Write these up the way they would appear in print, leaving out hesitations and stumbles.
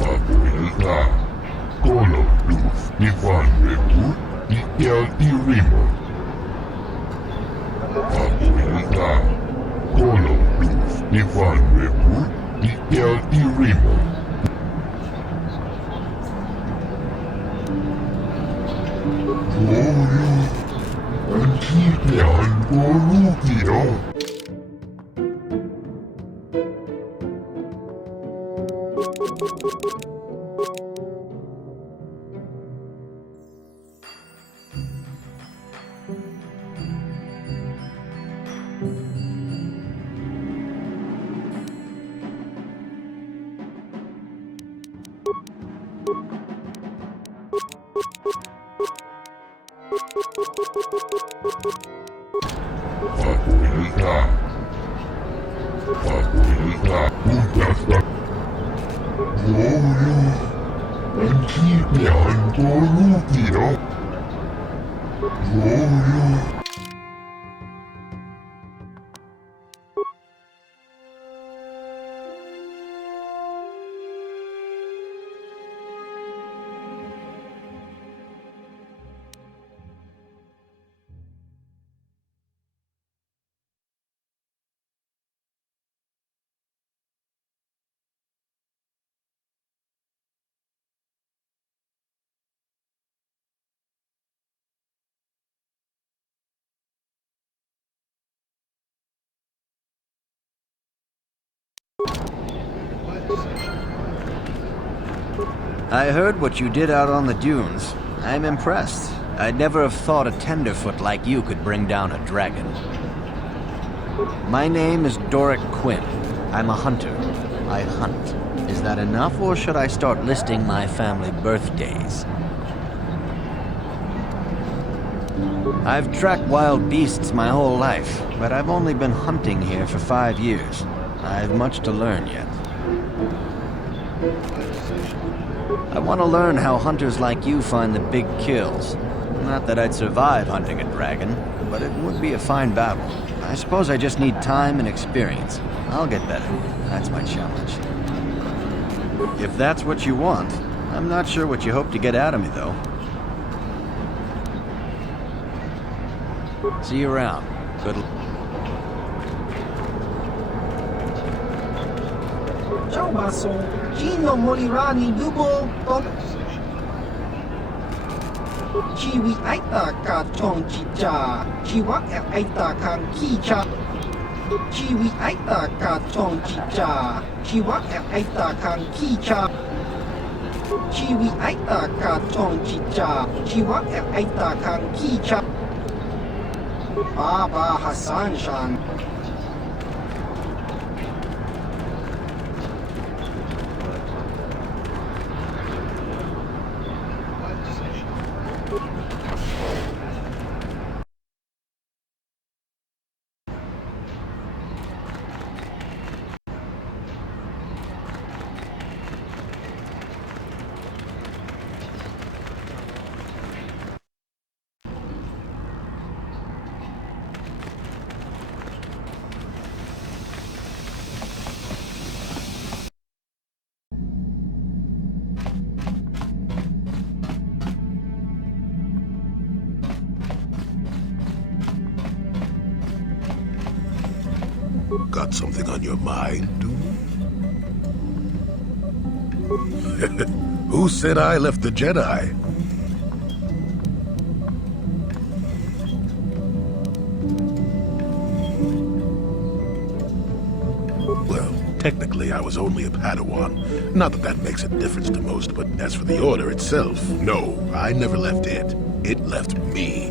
Capturada. Color luz igual rebut y rimo. Capturada. Color luz igual rebut y rimo. Antigua República. I heard what you did out on the dunes. I'm impressed. I'd never have thought a tenderfoot like you could bring down a dragon. My name is Doric Quinn. I'm a hunter. I hunt. Is that enough, or should I start listing my family birthdays? I've tracked wild beasts my whole life, but I've only been hunting here for 5 years. I've much to learn yet. I want to learn how hunters like you find the big kills. Not that I'd survive hunting a dragon, but it would be a fine battle. I suppose I just need time and experience. I'll get better. That's my challenge. If that's what you want, I'm not sure what you hope to get out of me, though. See you around. Good luck. เจ้ามาส่งชิโนโมริรานิดูโบตอนชีวิไอตากาจองจิจาชีวะแอไอตาคังขี้ชาชีวิไอตากาจองจิจาชีวะแอไอตาคังขี้ชาชีวิไอตากาจองจิจาชีวะแอไอตาคังขี้ชาบาบาฮัสซันชัน Got something on your mind, dude? Who said I left the Jedi? Well, technically I was only a Padawan. Not that that makes a difference to most, but as for the Order itself, no, I never left it. It left me.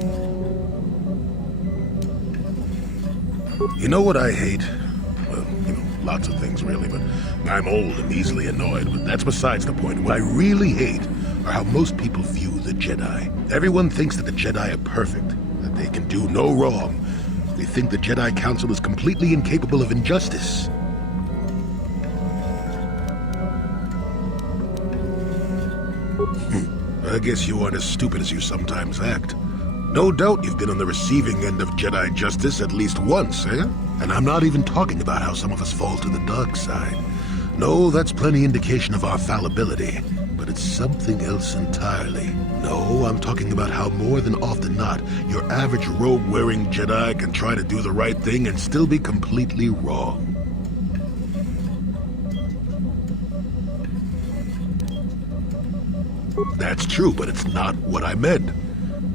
You know what I hate? Well, lots of things really, but I'm old and easily annoyed, but that's besides the point. What I really hate are how most people view the Jedi. Everyone thinks that the Jedi are perfect, that they can do no wrong. They think the Jedi Council is completely incapable of injustice. I guess you aren't as stupid as you sometimes act. No doubt you've been on the receiving end of Jedi justice at least once, eh? And I'm not even talking about how some of us fall to the dark side. No, that's plenty indication of our fallibility. But it's something else entirely. No, I'm talking about how more than often not, your average robe-wearing Jedi can try to do the right thing and still be completely wrong. That's true, but it's not what I meant.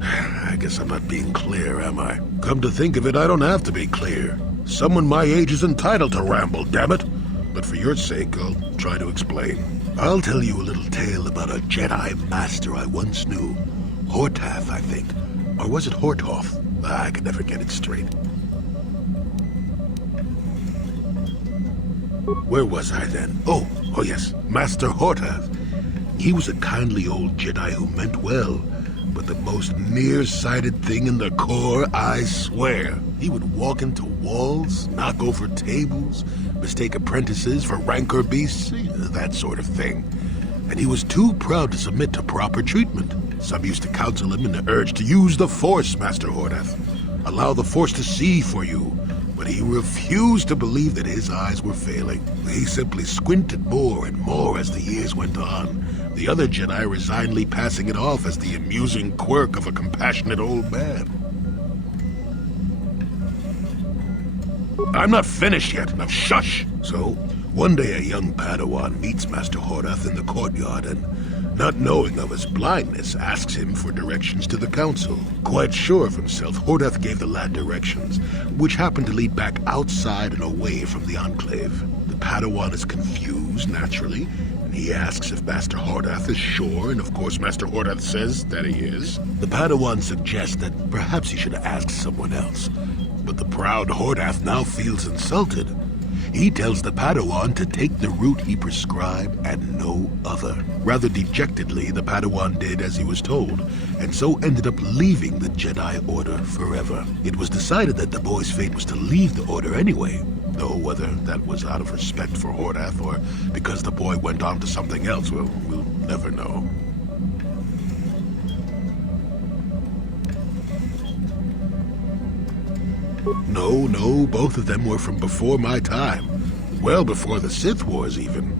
I guess I'm not being clear, am I? Come to think of it, I don't have to be clear. Someone my age is entitled to ramble, damn it. But for your sake, I'll try to explain. I'll tell you a little tale about a Jedi master I once knew. Hortath, I think. Or was it Horthoff? I can never get it straight. Where was I then? Oh yes, Master Hortath. He was a kindly old Jedi who meant well, but the most nearsighted thing in the Corps, I swear. He would walk into walls, knock over tables, mistake apprentices for rancor beasts, that sort of thing. And he was too proud to submit to proper treatment. Some used to counsel him in the urge to use the Force, Master Hortath. Allow the Force to see for you. But he refused to believe that his eyes were failing. He simply squinted more and more as the years went on. The other Jedi resignedly passing it off as the amusing quirk of a compassionate old man. I'm not finished yet. Now shush! So, one day a young Padawan meets Master Hortath in the courtyard and, not knowing of his blindness, asks him for directions to the council. Quite sure of himself, Hortath gave the lad directions, which happened to lead back outside and away from the Enclave. The Padawan is confused, naturally, and he asks if Master Hortath is sure, and of course Master Hortath says that he is. The Padawan suggests that perhaps he should ask someone else, but the proud Hortath now feels insulted. He tells the Padawan to take the route he prescribed and no other. Rather dejectedly, the Padawan did as he was told, and so ended up leaving the Jedi Order forever. It was decided that the boy's fate was to leave the Order anyway, though whether that was out of respect for Hortath or because the boy went on to something else, we'll never know. No, both of them were from before my time. Well before the Sith Wars, even.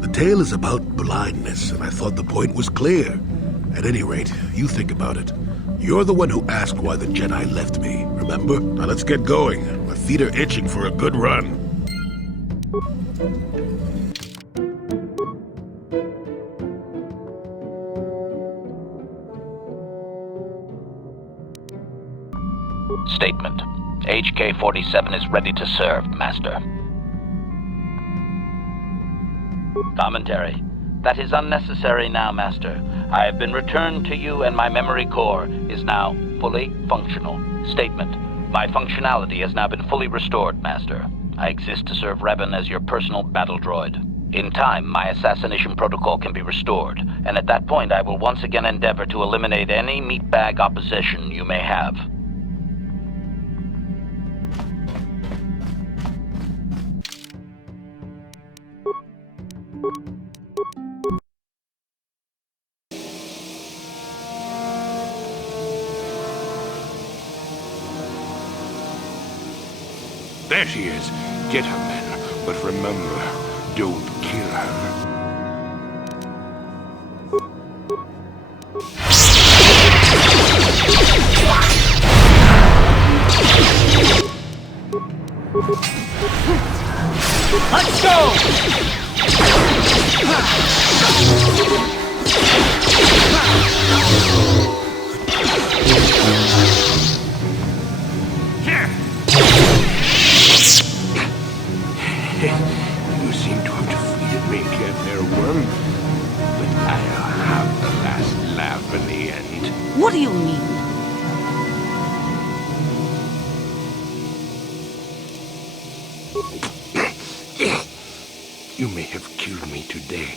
The tale is about blindness, and I thought the point was clear. At any rate, you think about it. You're the one who asked why the Jedi left me, remember? Now let's get going. My feet are itching for a good run. Statement. HK-47 is ready to serve, Master. Commentary. That is unnecessary now, Master. I have been returned to you and my memory core is now fully functional. Statement. My functionality has now been fully restored, Master. I exist to serve Revan as your personal battle droid. In time, my assassination protocol can be restored, and at that point I will once again endeavor to eliminate any meatbag opposition you may have. There she is. Get her, men. But remember, don't kill her. Let's go! You seem to have defeated me, Captain Worm. But I'll have the last laugh in the end. What do you mean? You may have killed me today,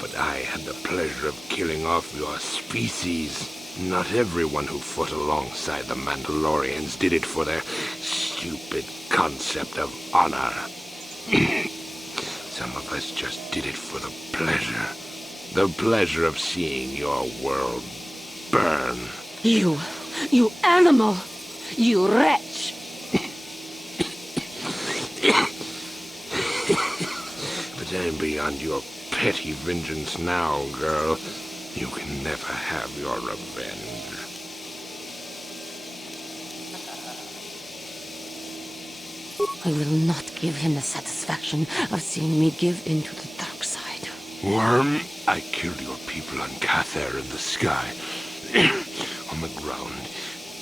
but I had the pleasure of killing off your species. Not everyone who fought alongside the Mandalorians did it for their stupid concept of honor. Some of us just did it for the pleasure. The pleasure of seeing your world burn. You animal! You wretch! But I'm beyond your petty vengeance now, girl. You can never have your revenge. I will not give him the satisfaction of seeing me give in to the dark side. Worm, I killed your people on Cather in the sky. On the ground,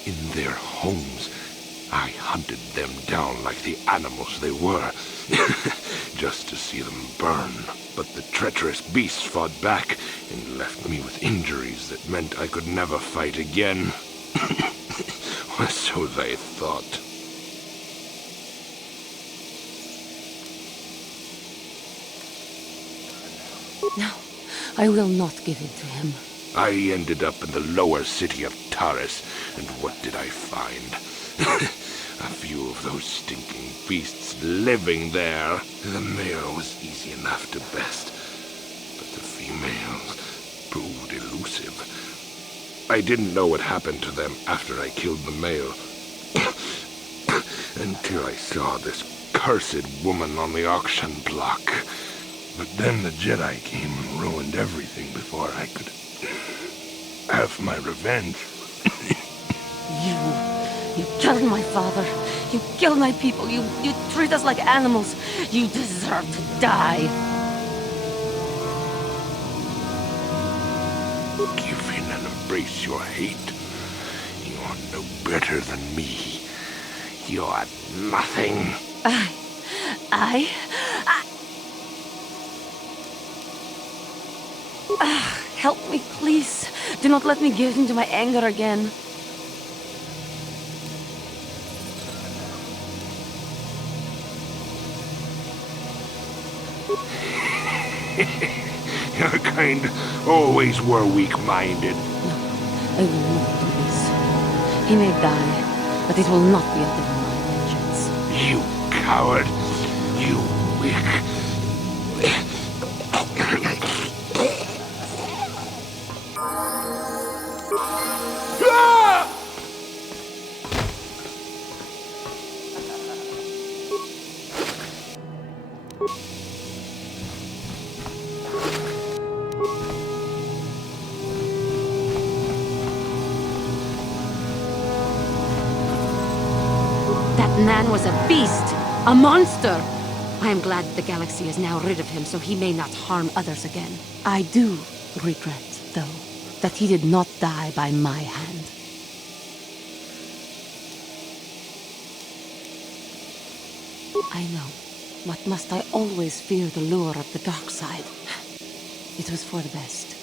in their homes. I hunted them down like the animals they were, just to see them burn. But the treacherous beasts fought back and left me with injuries that meant I could never fight again. Or so they thought. No, I will not give in to him. I ended up in the lower city of Taris, and what did I find? A few of those stinking beasts living there. The male was easy enough to best, but the females proved elusive. I didn't know what happened to them after I killed the male. Until I saw this cursed woman on the auction block. But then the Jedi came and ruined everything before I could have my revenge. You killed my father. You killed my people. You treat us like animals. You deserve to die. Give in and embrace your hate. You're no better than me. You're nothing. I... Help me, please. Do not let me give in to my anger again. Your kind always were weak-minded. No, I will not do this. He may die, but it will not be under my vengeance. You coward! You weak... That man was a beast! A monster! I am glad the galaxy is now rid of him so he may not harm others again. I do regret, though, that he did not die by my hand. I know, but must I always fear the lure of the dark side? It was for the best.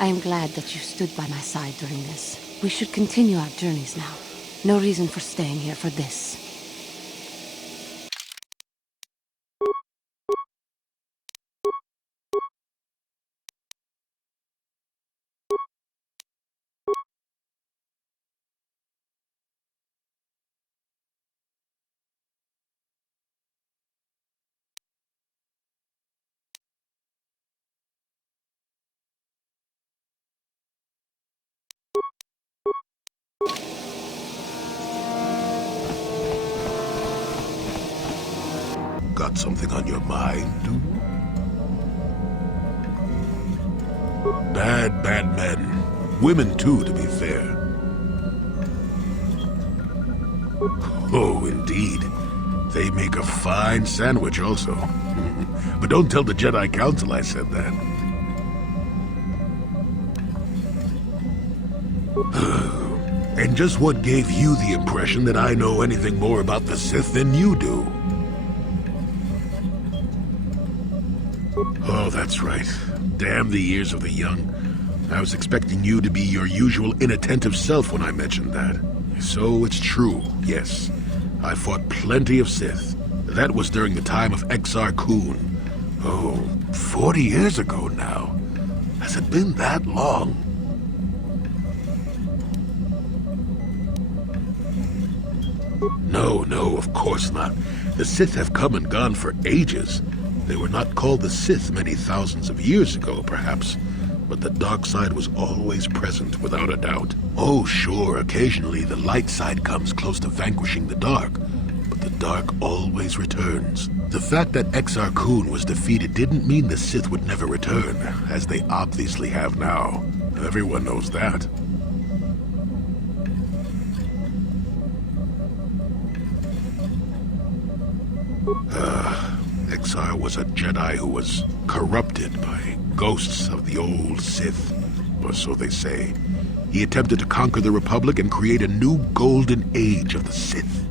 I am glad that you stood by my side during this. We should continue our journeys now. No reason for staying here for this. Got something on your mind? Bad men. Women, too, to be fair. Oh, indeed. They make a fine sandwich, also. But don't tell the Jedi Council I said that. And just what gave you the impression that I know anything more about the Sith than you do? Oh, that's right. Damn the ears of the young. I was expecting you to be your usual inattentive self when I mentioned that. So it's true, yes. I fought plenty of Sith. That was during the time of Exar Kun. Oh, 40 years ago now. Has it been that long? No, of course not. The Sith have come and gone for ages. They were not called the Sith many thousands of years ago, perhaps. but the dark side was always present, without a doubt. Oh, sure, occasionally the light side comes close to vanquishing the dark, but the dark always returns. The fact that Exar Kun was defeated didn't mean the Sith would never return, as they obviously have now. Everyone knows that. Exar was a Jedi who was corrupted by ghosts of the old Sith, or so they say. He attempted to conquer the Republic and create a new golden age of the Sith.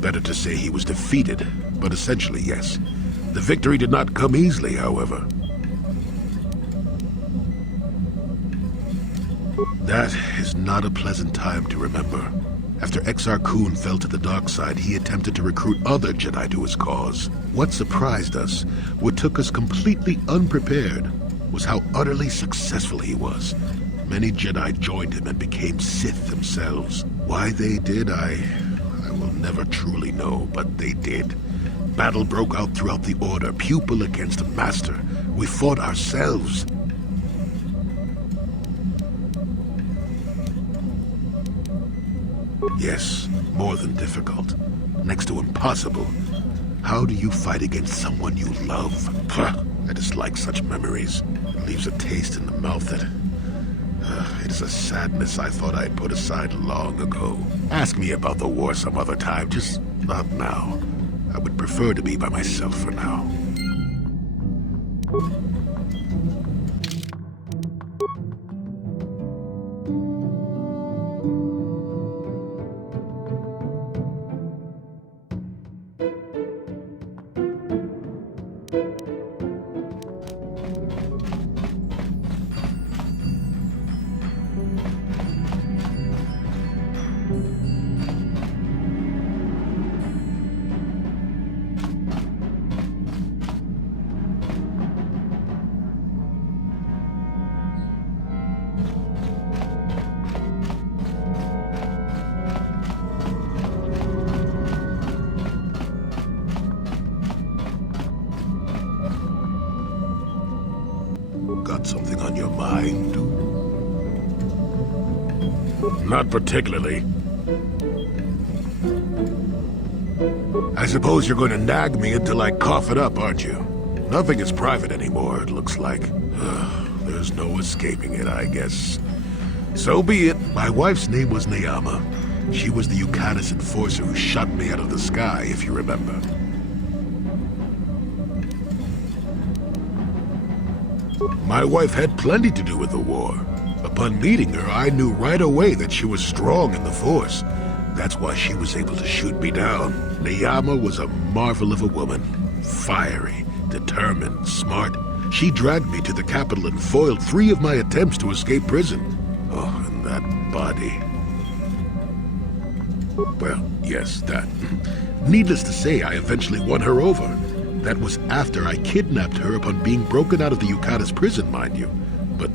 Better to say he was defeated, but essentially, yes. The victory did not come easily, however. That is not a pleasant time to remember. After Exar Kun fell to the dark side, he attempted to recruit other Jedi to his cause. What surprised us, what took us completely unprepared, was how utterly successful he was. Many Jedi joined him and became Sith themselves. Why they did, I will never truly know, but they did. Battle broke out throughout the Order, pupil against master. We fought ourselves. Yes, more than difficult. Next to impossible. How do you fight against someone you love? I dislike such memories. It leaves a taste in the mouth that... it is a sadness I thought I'd put aside long ago. Ask me about the war some other time, just not now. I would prefer to be by myself for now. Got something on your mind? Not particularly. I suppose you're going to nag me until I cough it up, aren't you? Nothing is private anymore, it looks like. There's no escaping it, I guess. So be it. My wife's name was Neyama. She was the Yukatis enforcer who shot me out of the sky, if you remember. My wife had plenty to do with the war. Upon meeting her, I knew right away that she was strong in the Force. That's why she was able to shoot me down. Neyama was a marvel of a woman. Fiery, determined, smart. She dragged me to the capital and foiled 3 of my attempts to escape prison. Oh, and that body. Well, yes, that. Needless to say, I eventually won her over. That was after I kidnapped her upon being broken out of the Yukatis prison, mind you. But,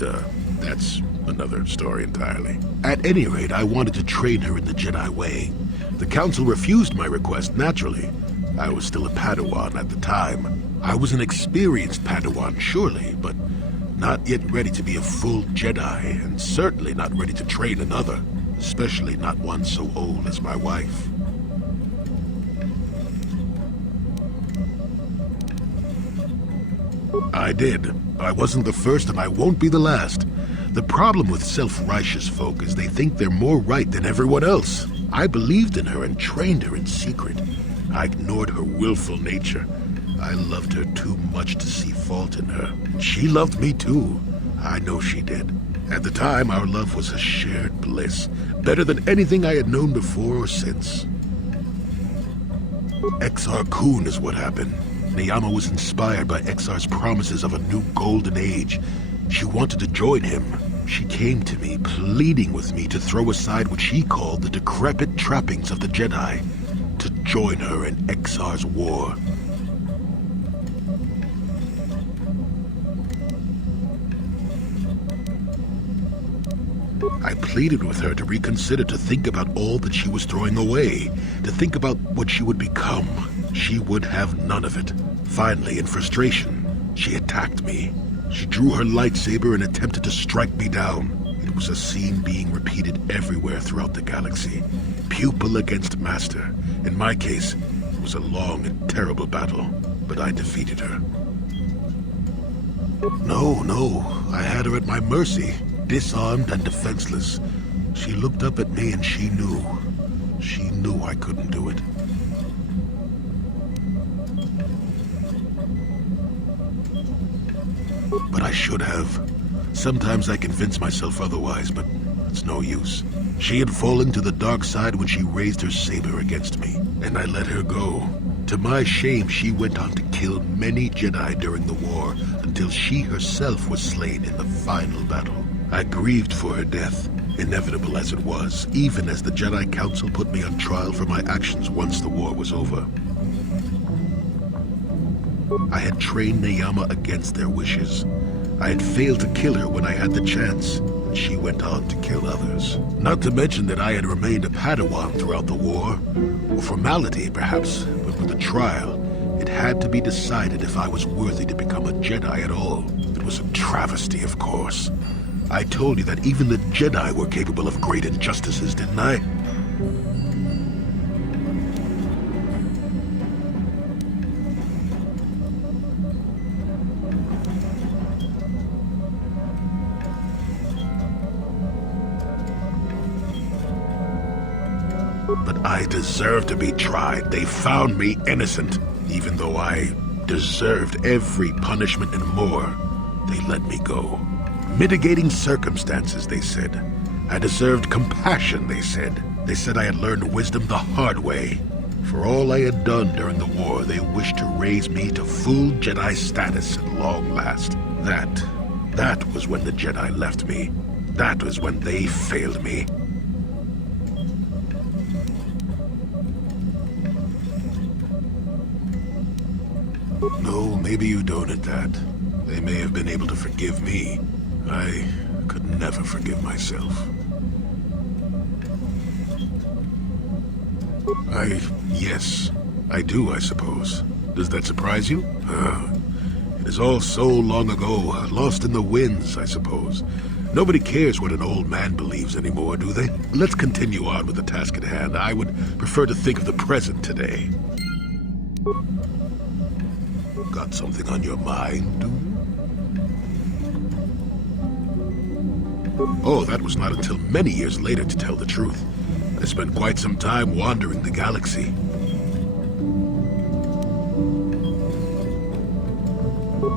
that's another story entirely. At any rate, I wanted to train her in the Jedi way. The Council refused my request, naturally. I was still a Padawan at the time. I was an experienced Padawan, surely, but not yet ready to be a full Jedi, and certainly not ready to train another, especially not one so old as my wife. I did. I wasn't the first, and I won't be the last. The problem with self-righteous folk is they think they're more right than everyone else. I believed in her and trained her in secret. I ignored her willful nature. I loved her too much to see fault in her. She loved me too. I know she did. At the time, our love was a shared bliss. Better than anything I had known before or since. Exar Kun is what happened. Neyama was inspired by Exar's promises of a new golden age. She wanted to join him. She came to me, pleading with me to throw aside what she called the decrepit trappings of the Jedi, to join her in Exar's war. I pleaded with her to reconsider, to think about all that she was throwing away, to think about what she would become. She would have none of it. Finally, in frustration, she attacked me. She drew her lightsaber and attempted to strike me down. It was a scene being repeated everywhere throughout the galaxy. Pupil against master. In my case, it was a long and terrible battle, but I defeated her. No, I had her at my mercy, disarmed and defenseless. She looked up at me and she knew I couldn't do it. But I should have. Sometimes I convince myself otherwise, but it's no use. She had fallen to the dark side when she raised her saber against me, and I let her go. To my shame, she went on to kill many Jedi during the war, until she herself was slain in the final battle. I grieved for her death, inevitable as it was, even as the Jedi Council put me on trial for my actions once the war was over. I had trained Neyama against their wishes. I had failed to kill her when I had the chance, and she went on to kill others. Not to mention that I had remained a Padawan throughout the war. For formality, perhaps, but with the trial, it had to be decided if I was worthy to become a Jedi at all. It was a travesty, of course. I told you that even the Jedi were capable of great injustices, didn't I? But I deserved to be tried. They found me innocent. Even though I deserved every punishment and more, they let me go. Mitigating circumstances, they said. I deserved compassion, they said. They said I had learned wisdom the hard way. For all I had done during the war, they wished to raise me to full Jedi status at long last. That was when the Jedi left me. That was when they failed me. No, maybe you don't at that. They may have been able to forgive me. I could never forgive myself. Yes, I do, I suppose. Does that surprise you? It is all so long ago, lost in the winds, I suppose. Nobody cares what an old man believes anymore, do they? Let's continue on with the task at hand. I would prefer to think of the present today. Got something on your mind, do you? Oh, that was not until many years later, to tell the truth. I spent quite some time wandering the galaxy.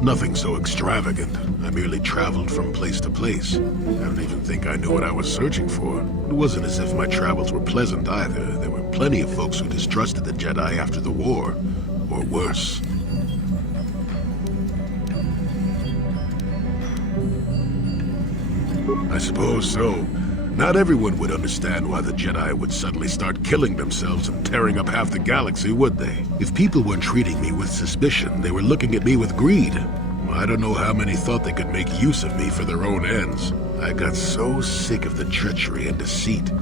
Nothing so extravagant. I merely traveled from place to place. I don't even think I knew what I was searching for. It wasn't as if my travels were pleasant either. There were plenty of folks who distrusted the Jedi after the war, or worse. I suppose so. Not everyone would understand why the Jedi would suddenly start killing themselves and tearing up half the galaxy, would they? If people weren't treating me with suspicion, they were looking at me with greed. I don't know how many thought they could make use of me for their own ends. I got so sick of the treachery and deceit,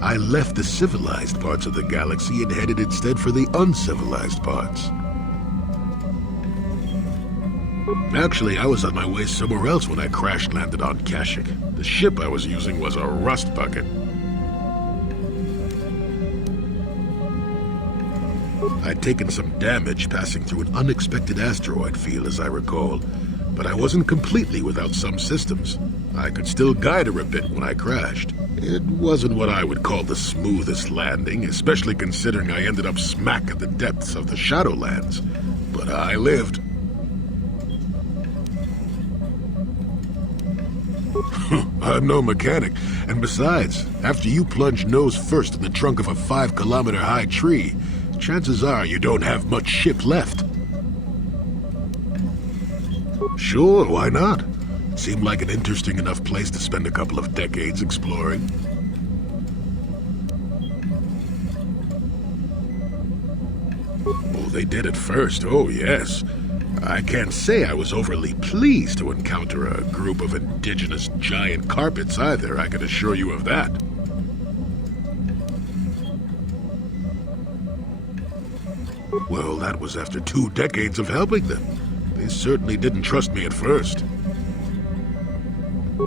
I left the civilized parts of the galaxy and headed instead for the uncivilized parts. Actually, I was on my way somewhere else when I crash-landed on Kashyyyk. The ship I was using was a rust bucket. I'd taken some damage passing through an unexpected asteroid field, as I recall, but I wasn't completely without some systems. I could still guide her a bit when I crashed. It wasn't what I would call the smoothest landing, especially considering I ended up smack at the depths of the Shadowlands. But I lived. I'm no mechanic, and besides, after you plunge nose first in the trunk of a 5-kilometer-high tree, chances are you don't have much ship left. Sure, why not? It seemed like an interesting enough place to spend a couple of decades exploring. Oh, they did at first, oh yes. I can't say I was overly pleased to encounter a group of indigenous giant carpets either, I can assure you of that. Well, that was after 2 decades of helping them. They certainly didn't trust me at first.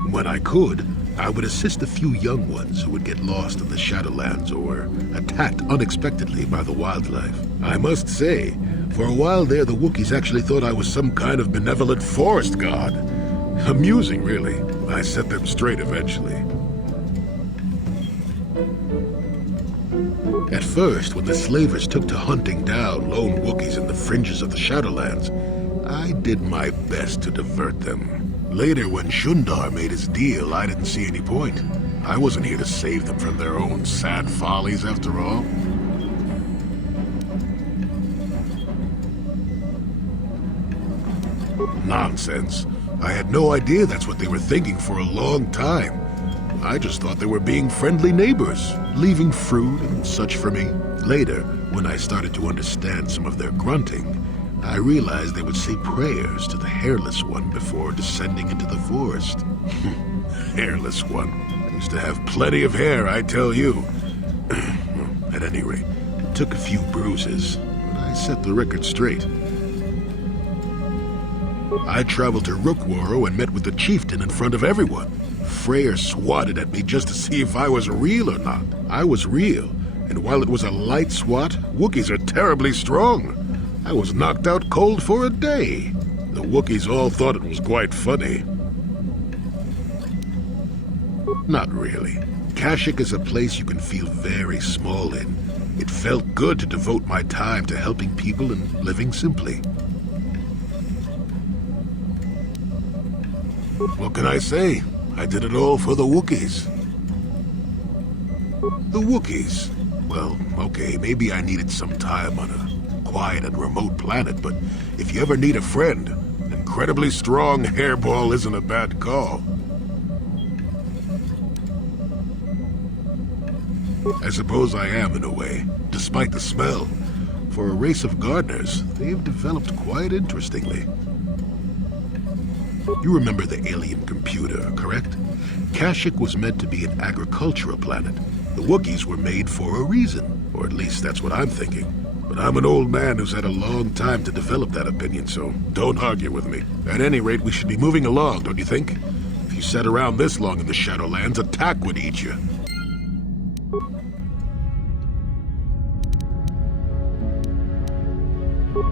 When I could, I would assist a few young ones who would get lost in the Shadowlands or were attacked unexpectedly by the wildlife. I must say, for a while there, the Wookiees actually thought I was some kind of benevolent forest god. Amusing, really. I set them straight eventually. At first, when the slavers took to hunting down lone Wookiees in the fringes of the Shadowlands, I did my best to divert them. Later, when Shundar made his deal, I didn't see any point. I wasn't here to save them from their own sad follies, after all. Nonsense. I had no idea that's what they were thinking for a long time. I just thought they were being friendly neighbors, leaving fruit and such for me. Later, when I started to understand some of their grunting, I realized they would say prayers to the Hairless One before descending into the forest. Hairless One. Used to have plenty of hair, I tell you. At any rate, it took a few bruises, but I set the record straight. I traveled to Rookwaro and met with the chieftain in front of everyone. Freyr swatted at me just to see if I was real or not. I was real, and while it was a light swat, Wookiees are terribly strong. I was knocked out cold for a day. The Wookiees all thought it was quite funny. Not really. Kashyyyk is a place you can feel very small in. It felt good to devote my time to helping people and living simply. What can I say? I did it all for the Wookiees. The Wookiees? Well, okay, maybe I needed some time on a quiet and remote planet, but if you ever need a friend, an incredibly strong hairball isn't a bad call. I suppose I am in a way, despite the smell. For a race of gardeners, they've developed quite interestingly. You remember the alien computer, correct? Kashyyyk was meant to be an agricultural planet. The Wookiees were made for a reason, or at least that's what I'm thinking. But I'm an old man who's had a long time to develop that opinion, so don't argue with me. At any rate, we should be moving along, don't you think? If you sat around this long in the Shadowlands, attack would eat you.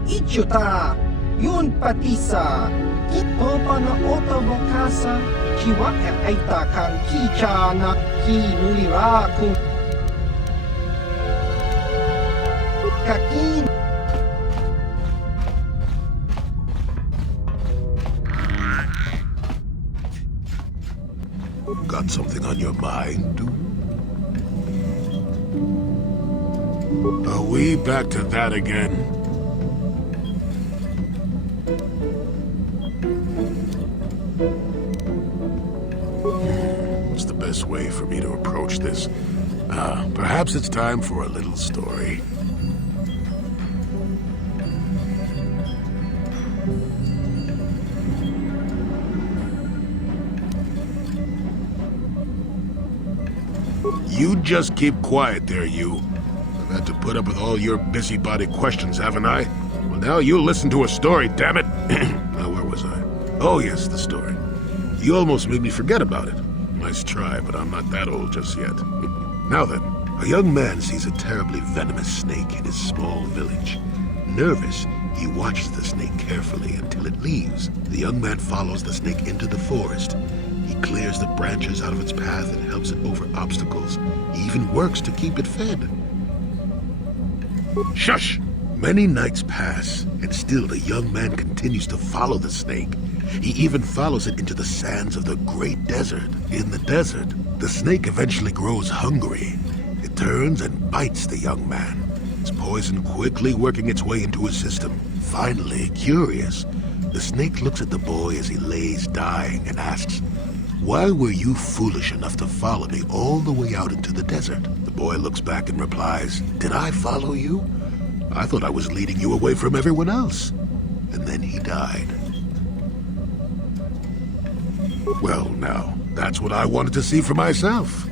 Ichuta, yun patisa, kito pa na otobokasa, chiwak e aita kang kicha na kinuliraku. Kakin. Got something on your mind, dude? Are we back to that again? What's the best way for me to approach this? Perhaps it's time for a little story. You just keep quiet there, you. I've had to put up with all your busybody questions, haven't I? Well, now you listen to a story, damn it! Now, where was I? Oh, yes, the story. You almost made me forget about it. Nice try, but I'm not that old just yet. Now then, a young man sees a terribly venomous snake in his small village. Nervous, he watches the snake carefully until it leaves. The young man follows the snake into the forest. He clears the branches out of its path and helps it over obstacles. He even works to keep it fed. Shush! Many nights pass, and still the young man continues to follow the snake. He even follows it into the sands of the great desert. In the desert, the snake eventually grows hungry. It turns and bites the young man, its poison quickly working its way into his system. Finally, curious, the snake looks at the boy as he lays dying and asks, "Why were you foolish enough to follow me all the way out into the desert?" The boy looks back and replies, "Did I follow you? I thought I was leading you away from everyone else." and then he died. Well, now, that's what I wanted to see for myself.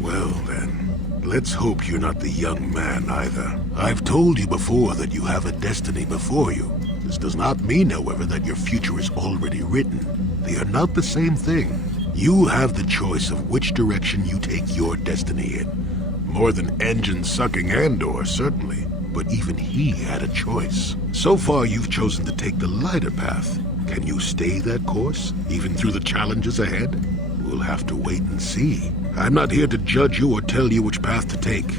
Well, then, let's hope you're not the young man either. I've told you before that you have a destiny before you. This does not mean, however, that your future is already written. They are not the same thing. You have the choice of which direction you take your destiny in. More than engine-sucking Andor, certainly. But even he had a choice. So far, you've chosen to take the lighter path. Can you stay that course, even through the challenges ahead? We'll have to wait and see. I'm not here to judge you or tell you which path to take.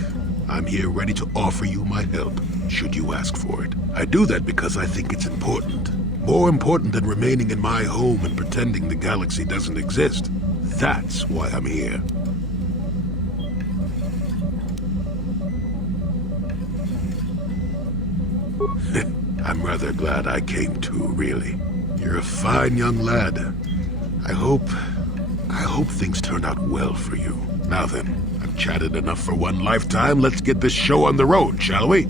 I'm here ready to offer you my help, should you ask for it. I do that because I think it's important. More important than remaining in my home and pretending the galaxy doesn't exist. That's why I'm here. I'm rather glad I came too, really. You're a fine young lad. I hope things turn out well for you. Now then, I've chatted enough for one lifetime. Let's get this show on the road, shall we?